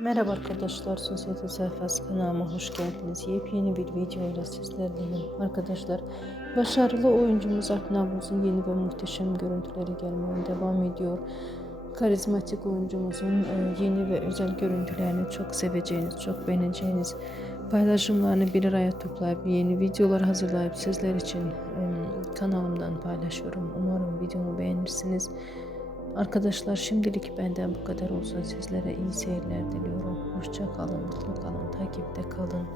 Merhaba arkadaşlar, Sosyete Sayfası kanalıma hoş geldiniz. Yepyeni bir video ile sizlerleyim. Arkadaşlar, başarılı oyuncumuz Akın Abuz'un yeni ve muhteşem görüntüleri gelmeye devam ediyor. Karizmatik oyuncumuzun e, yeni ve özel görüntülerini çok seveceğiniz, çok beğeneceğiniz paylaşımlarını bir araya toplayıp yeni videolar hazırlayıp sizler için e, kanalımdan paylaşıyorum. Umarım videomu beğenirsiniz. Arkadaşlar şimdilik benden bu kadar olsun. Sizlere iyi seyirler diliyorum. Hoşça kalın, mutlu kalın, takipte kalın.